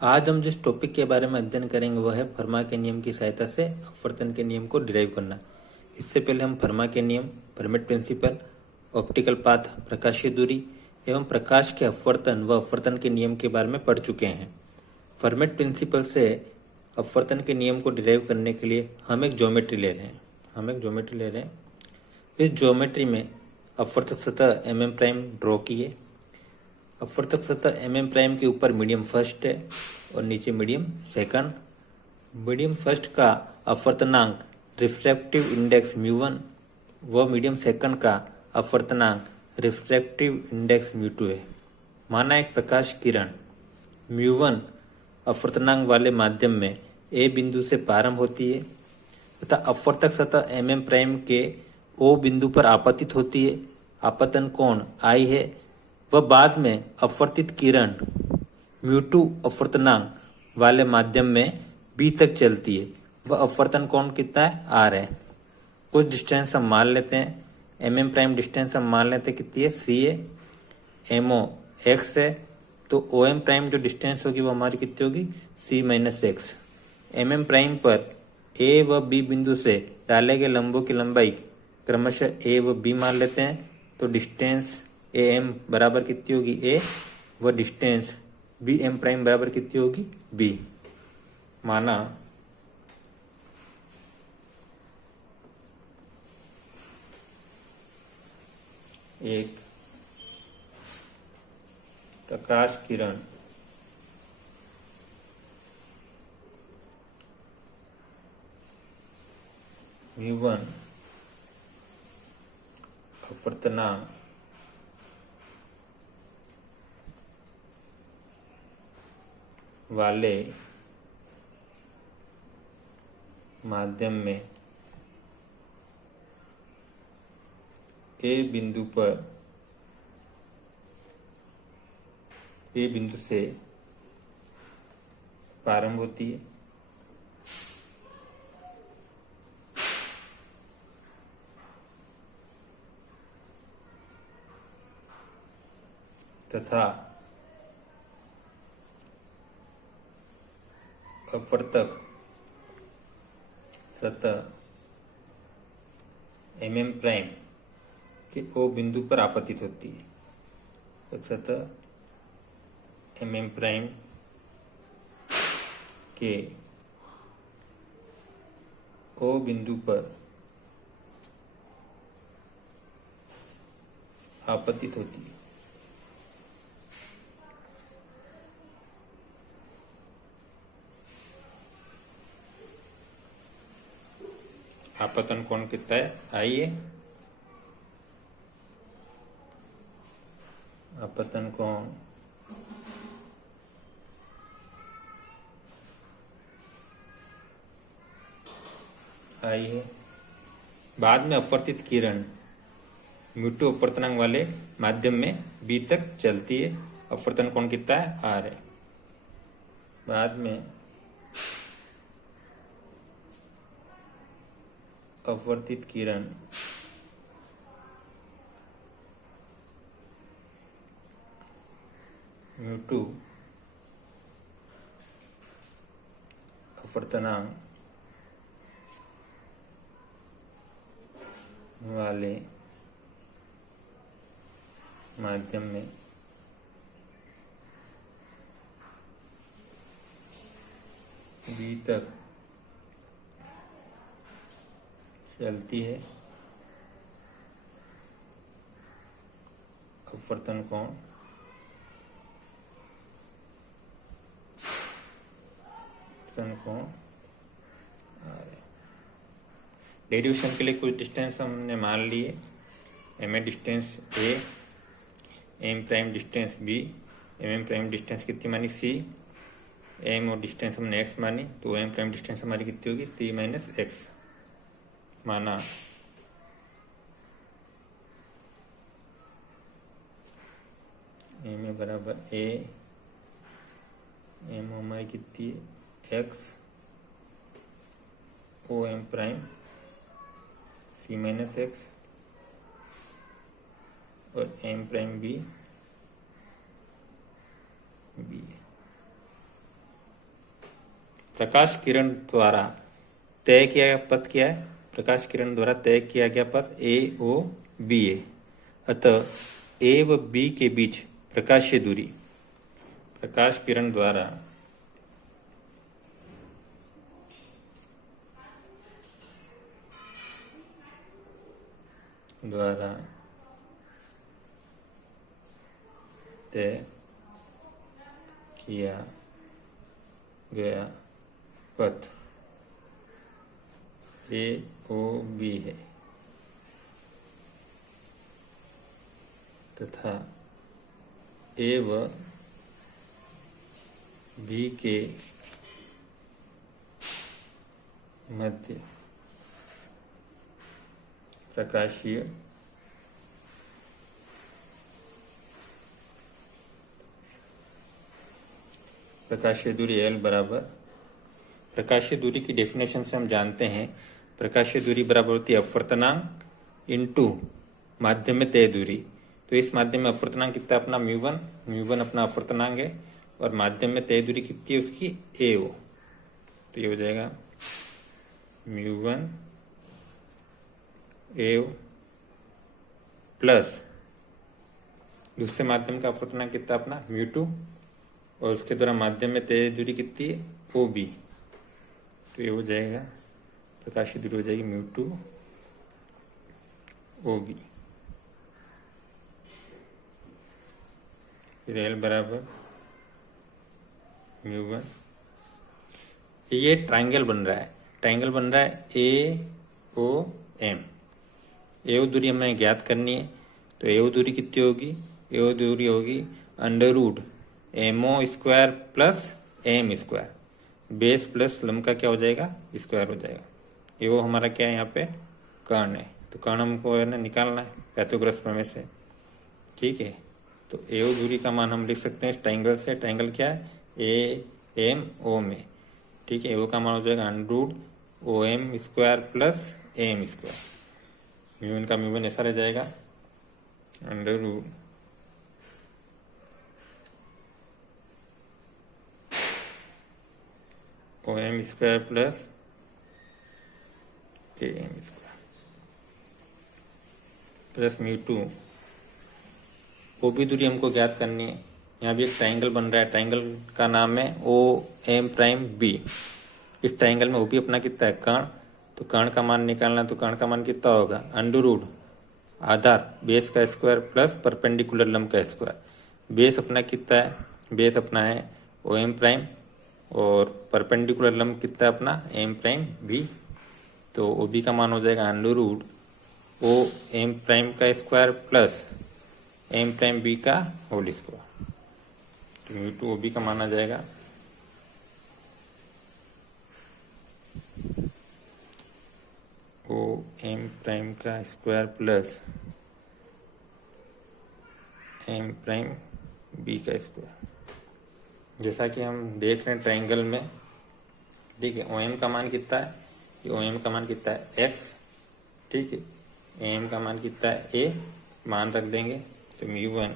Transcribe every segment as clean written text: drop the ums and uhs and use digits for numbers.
आज हम जिस टॉपिक के बारे में अध्ययन करेंगे वह है फर्मा के नियम की सहायता से अपवर्तन के नियम को डिराइव करना। इससे पहले हम फर्मा के नियम, फर्मेट प्रिंसिपल, ऑप्टिकल पाथ, प्रकाशीय दूरी एवं प्रकाश के अपवर्तन व अपवर्तन के नियम के बारे में पढ़ चुके हैं। फर्मेट प्रिंसिपल से अपवर्तन के नियम को डिराइव करने के लिए हम एक ज्योमेट्री ले रहे हैं। इस ज्योमेट्री में अपवर्तक सतह mm प्राइम ड्रॉ किए। अपवर्तक सतह mm प्राइम के ऊपर मीडियम फर्स्ट है और नीचे मीडियम सेकंड। मीडियम फर्स्ट का अपवर्तनांक रिफ्रैक्टिव इंडेक्स μ1 व मीडियम सेकंड का अपवर्तनांक रिफ्रैक्टिव इंडेक्स μ2 है। माना एक प्रकाश किरण μ1 अपवर्तनांक वाले माध्यम में A बिंदु से प्रारंभ होती है तथा अपवर्तक सतह mm प्राइम के O बिंदु पर आपतित होती है। आपतन कोण I है व बाद में अपवर्तित किरण μ2 अपवर्तनांक वाले माध्यम में B तक चलती है। वह अपवर्तन कोण कितना है? R है। कुछ डिस्टेंस हम मान लेते हैं। mm प्राइम डिस्टेंस हम मान लेते हैं कितनी है? C है। MO X है तो OM प्राइम जो डिस्टेंस होगी वो हमारी कितनी होगी? C minus x. mm prime पर A व B बिंदु से डाले गए लंबों की लंबाई क्रमशः A व B मान लेते हैं तो डिस्टेंस AM बराबर कितनी होगी? A व डिस्टेंस BM प्राइम बराबर कितनी होगी? B। माना एक प्रकाश किरण μ1 अपवर्तनांक वाले माध्यम में A बिंदु से प्रारंभ होती है तथा अपवर्तक सतह mm प्राइम के O बिंदु पर आपतित होती है। सतह mm प्राइम के O बिंदु पर आपतित होती है। आपतन कोण कितना है? I है। आपतन कोण I है। बाद में अपवर्तित किरण μ2 अपवर्तनांक वाले माध्यम में B तक चलती है। अपवर्तन कोण कितना है? R है। बाद में अपवर्तित किरण μ2 अपवर्तनांक वाले माध्यम में B तक चलती है। अपवर्तन कोण डेरिवेशन के लिए कुछ डिस्टेंस हमने मान लिए। M distance A, M prime distance B, MM prime distance कितनी मानी? C। M और डिस्टेंस हमने X मानी तो M प्राइम डिस्टेंस हमारी कितनी होगी? C minus x. माना M बराबर A, M हमारी कितनी है? X, OM prime C minus x और M प्राइम B है। प्रकाश किरण द्वारा तय किया गया पथ क्या है? प्रकाश किरण द्वारा तय किया गया पथ ए ओ बी है। अतः ए व बी के बीच प्रकाशीय दूरी, प्रकाश किरण द्वारा तय किया गया पथ ए ओ बी है तथा ए व बी के मध्य प्रकाशीय दूरी L बराबर, प्रकाशीय दूरी की डेफिनेशन से हम जानते हैं प्रकाशीय दूरी बराबर होती है अपवर्तनांक इनटू माध्यम में तय दूरी। तो इस माध्यम में अपवर्तनांक कितना अपना म्यू वन अपना अपवर्तनांक है और माध्यम में तय दूरी कितनी है उसकी ए ओ। तो ये हो जाएगा म्यू1 ए ओ प्लस दूसरे माध्यम का अपवर्तनांक कितना अपना म्यू2 और उसके द्वारा माध्यम में तय दूरी कितनी है ओ बी। तो ये हो जाएगा प्रकाशीय दूरी हो जाएगी म्यू2 ओ बी। फिर एल बराबर म्यू1। ये ट्राइंगल बन रहा है ए ओ एम। ए ओ दूरी हमें ज्ञात करनी है। तो ए ओ दूरी कितनी होगी? ए ओ दूरी होगी under root MO square plus M square, base plus लंब का क्या हो जाएगा? स्क्वायर हो जाएगा। ये वो हमारा क्या है यहाँ पे कर्ण है। तो कर्ण हमको है ना निकालना है पाइथागोरस प्रमेय से। ठीक है, तो ए ओ दूरी का मान हम लिख सकते हैं इस ट्राइंगल से। ट्राइंगल क्या है? ए एम ओ में। ठीक है, ए ओ का मान हो जाएगा under root O M square plus M square. म्यू1 का म्यू1 ऐसा रह जाएगा under root O M square plus A M square plus म्यू2। ओ बी दूरी हमको ज्ञात करनी है। यहाँ भी एक ट्राइंगल बन रहा है, ट्राइंगल का नाम है ओ एम प्राइम बी। इस ट्राइंगल में ओ बी अपना कितना है? कर्ण। तो कर्ण का मान निकालना, तो कर्ण का मान कितना होगा? अंडर रूट आधार बेस का स्क्वायर प्लस परपेंडिकुलर लंब का स्क्वायर। बेस अपना कितना है? बेस अपना है ओ एम प्राइम और परपेंडिकुलर लंब कितना है अपना? M prime B. तो ओ बी का मान हो जाएगा under root O M prime का square plus M prime B का होल स्क्वायर। तो म्यू2 ओ बी का मान आ जाएगा ओ एम प्राइम का square plus M prime B का स्क्वायर। जैसा कि हम देख रहे हैं ट्राइंगल में, ठीक है, ओ एम का मान कितना है? ये ओ एम का मान कितना है? एक्स। ठीक है, एम का मान कितना है? ए। मान रख देंगे तो म्यू1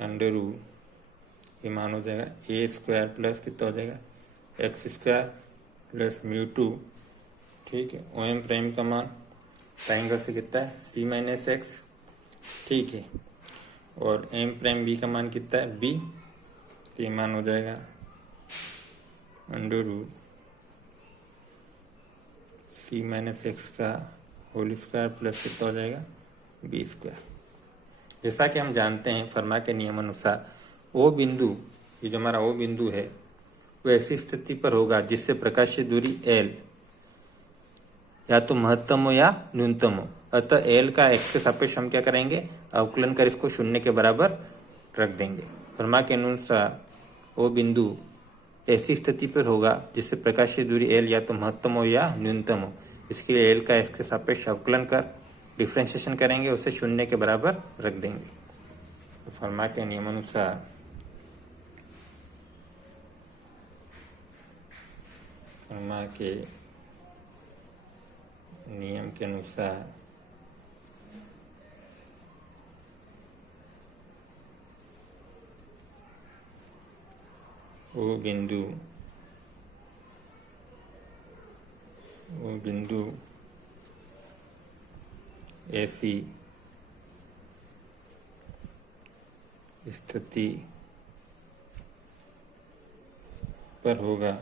अंडर रूट ये मान हो जाएगा ए स्क्वायर प्लस कितना हो जाएगा? एक्स स्क्वायर प्लस म्यू2। ठीक है, ओ एम प्राइम का मान ट्राइंगल से कितना है? C minus x. ठीक है, और एम प्राइम बी का मान कितना है? बी। तो ये मान हो जाएगा under root C minus X का होल स्क्वायर प्लस कितना हो जाएगा? B square. जैसा कि हम जानते हैं फर्मा के नियम अनुसार ओ बिंदु, ये जो हमारा ओ बिंदु है वो ऐसी स्थिति पर होगा जिससे प्रकाशीय दूरी एल या तो महत्तम हो या न्यूनतम हो। अतः एल का एक्स के सापेक्ष हम क्या करेंगे? अवकलन कर इसको शून्य के बराबर रख देंगे। फर्मा के अनुसार वो बिंदु ऐसी स्थिति पर होगा जिससे प्रकाशीय दूरी एल या तो महत्तम हो या न्यूनतम हो। इसके लिए एल का एक्स के सापेक्ष अवकलन कर डिफ्रेंशिएशन करेंगे, उसे शून्य के बराबर रख देंगे। तो फर्मा के नियमानुसार फर्मा के नियम के अनुसार वो बिंदु ऐसी स्थिति पर होगा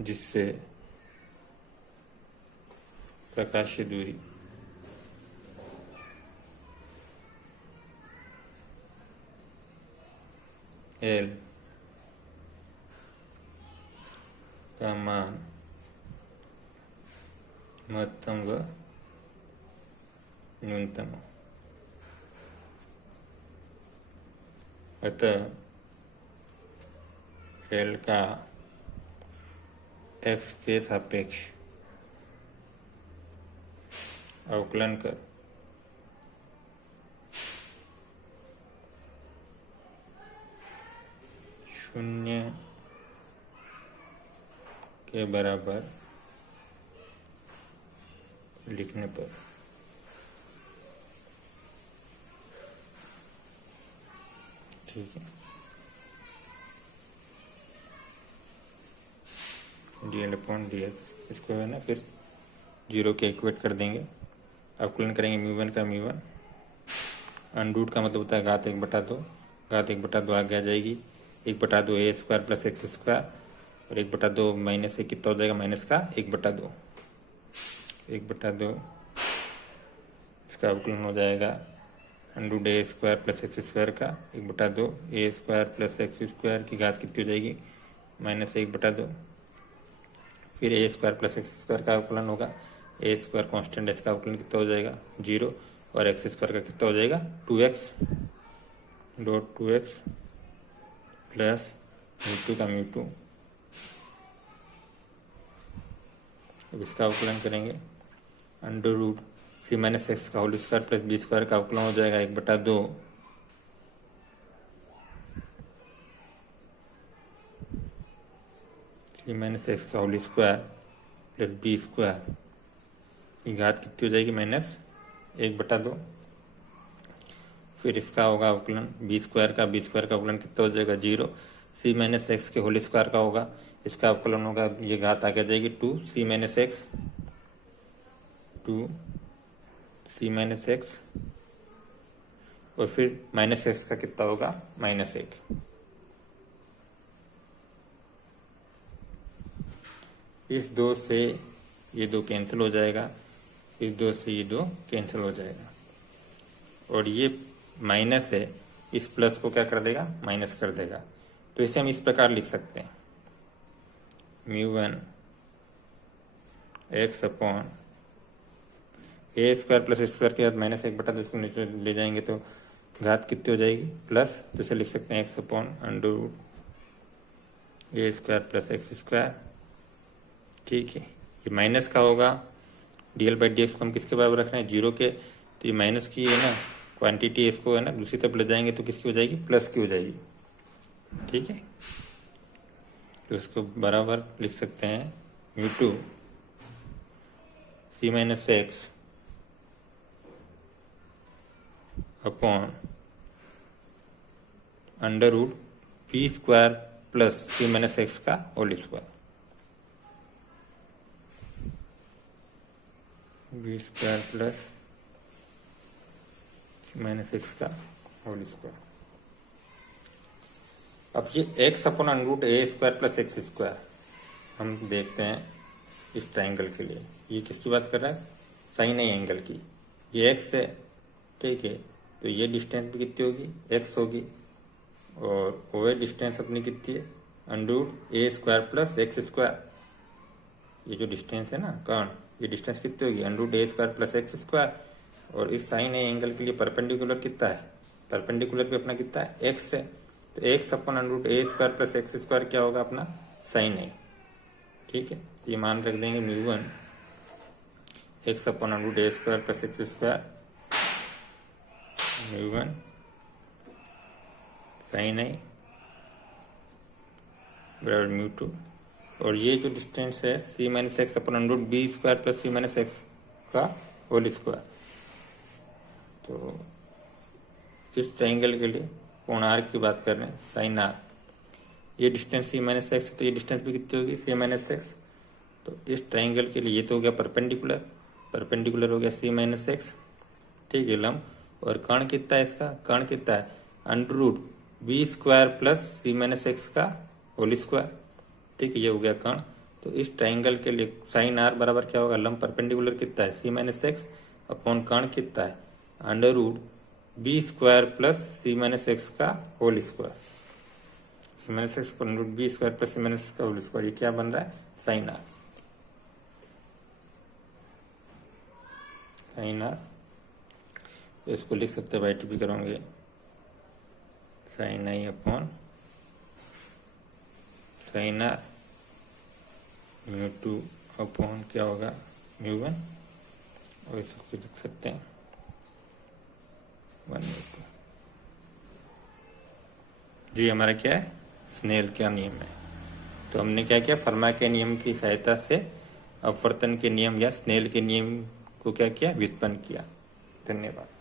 जिससे प्रकाशीय दूरी L का मान महत्तम व न्यूनतम। अतः L का x के सापेक्ष अवकलन कर शून्य के बराबर लिखने पर ठीक है, dl/dx इसको है ना फिर 0 के इक्वेट कर देंगे, अवकलन करेंगे μ1 का μ1, अनरूट का मतलब होता है घात 1/2, घात 1/2 आगे आ जाएगी, 1/2 a² प्लस x² और 1/2 माइनस से कितना हो जाएगा, माइनस का 1/2, 1/2 इसका अवकलन हो जाएगा √a² प्लस x² का 1/2 a² प्लस x² की घात कितनी हो जाएगी, माइनस 1/2, फिर a² प्लस x² का अवकलन होगा, a² कांस्टेंट है, इसका अवकलन कितना हो जाएगा 0 और x² का कितना हो जाएगा 2x प्लस μ2 का μ2। अब इसका अवकलन करेंगे √c−x का होल स्क्वायर प्लस b² का अवकलन हो जाएगा 1/2 c−x का होल स्क्वायर प्लस b² की घात कितनी हो जाएगी, माइनस 1/2, फिर इसका होगा अवकलन b² का अवकलन कितना हो जाएगा 0, c−x के होल स्क्वायर का होगा, इसका अवकलन होगा, ये घात आगे जाएगी 2c−x और फिर -x का कितना होगा -1। इस 2 से ये 2 कैंसिल हो जाएगा, इस 2 से ये 2 कैंसिल हो जाएगा और ये माइनस है, इस प्लस को क्या कर देगा, माइनस कर देगा। तो इसे हम इस प्रकार लिख सकते हैं μ1 x upon a² plus x² के साथ माइनस 1/2 इसको नीचे ले जाएंगे तो घात कितनी हो जाएगी प्लस, तो इसे लिख सकते हैं x upon √a² plus x²। ठीक है, ये माइनस का होगा, dl/dx को हम किसके बराबर रख रहे हैं 0 के, तो ये माइनस की है ना क्वांटिटी, इसको है ना दूसरी तरफ ले जाएंगे तो किसकी हो जाएगी, प्लस की हो जाएगी। ठीक है, तो इसको बराबर लिख सकते हैं μ2 c−x upon √b² plus c−x का whole square, b² plus -x का होल स्क्वायर। अब ये x upon √a² plus x² हम देखते हैं इस ट्राइंगल के लिए, ये किसकी बात कर रहा है, साइन ए एंगल की, ये x है, ठीक है, तो ये डिस्टेंस भी कितनी होगी, x होगी और OA डिस्टेंस अपनी कितनी है √a² प्लस x², ये जो डिस्टेंस है ना कर्ण, ये डिस्टेंस कितनी होगी √a² प्लस x², और इस साइन ए एंगल के लिए परपेंडिकुलर कितना है, परपेंडिकुलर भी अपना कितना है x है, तो x upon √a² plus x² क्या होगा अपना साइन ए। ठीक है, तो ये मान रख देंगे μ1 x upon √a² plus x², μ1 sine A बराबर μ2, और ये जो डिस्टेंस है c−x upon √b² plus c−x का होल स्क्वायर, तो इस ट्राइंगल के लिए कोण आर की बात कर रहे हैं, साइन आर। ये डिस्टेंस सी माइनस एक्स, तो ये डिस्टेंस भी कितनी होगी, सी माइनस एक्स। तो इस ट्राइंगल के लिए ये तो हो गया परपेंडिकुलर, परपेंडिकुलर हो गया सी माइनस एक्स, ठीक है, लंब। और कर्ण कितना है इसका, कर्ण कितना है, under root B square plus C minus X का होल स्क्वायर, ठीक है, ये हो गया कर्ण। तो इस ट्राइंगल के लिए साइन आर बराबर क्या होगा, लंब परपेंडिकुलर कितना है, सी माइनस एक्स अपॉन कर्ण कितना है, under root B square plus C minus X का whole square, C minus X upon root B square plus C minus का होल स्क्वायर। ये क्या बन रहा है, साइन आर, साइन आर। तो इसको लिख सकते हैं, बाई टी करोगे sine I upon sine R mu two upon क्या होगा, म्यू वन, और इसको लिख सकते हैं 1 म्यू टू। जी हमारा क्या है, स्नेल का नियम है। तो हमने क्या किया, फर्मा के नियम की सहायता से अपवर्तन के नियम या स्नेल के नियम को क्या किया, व्युत्पन्न किया। धन्यवाद।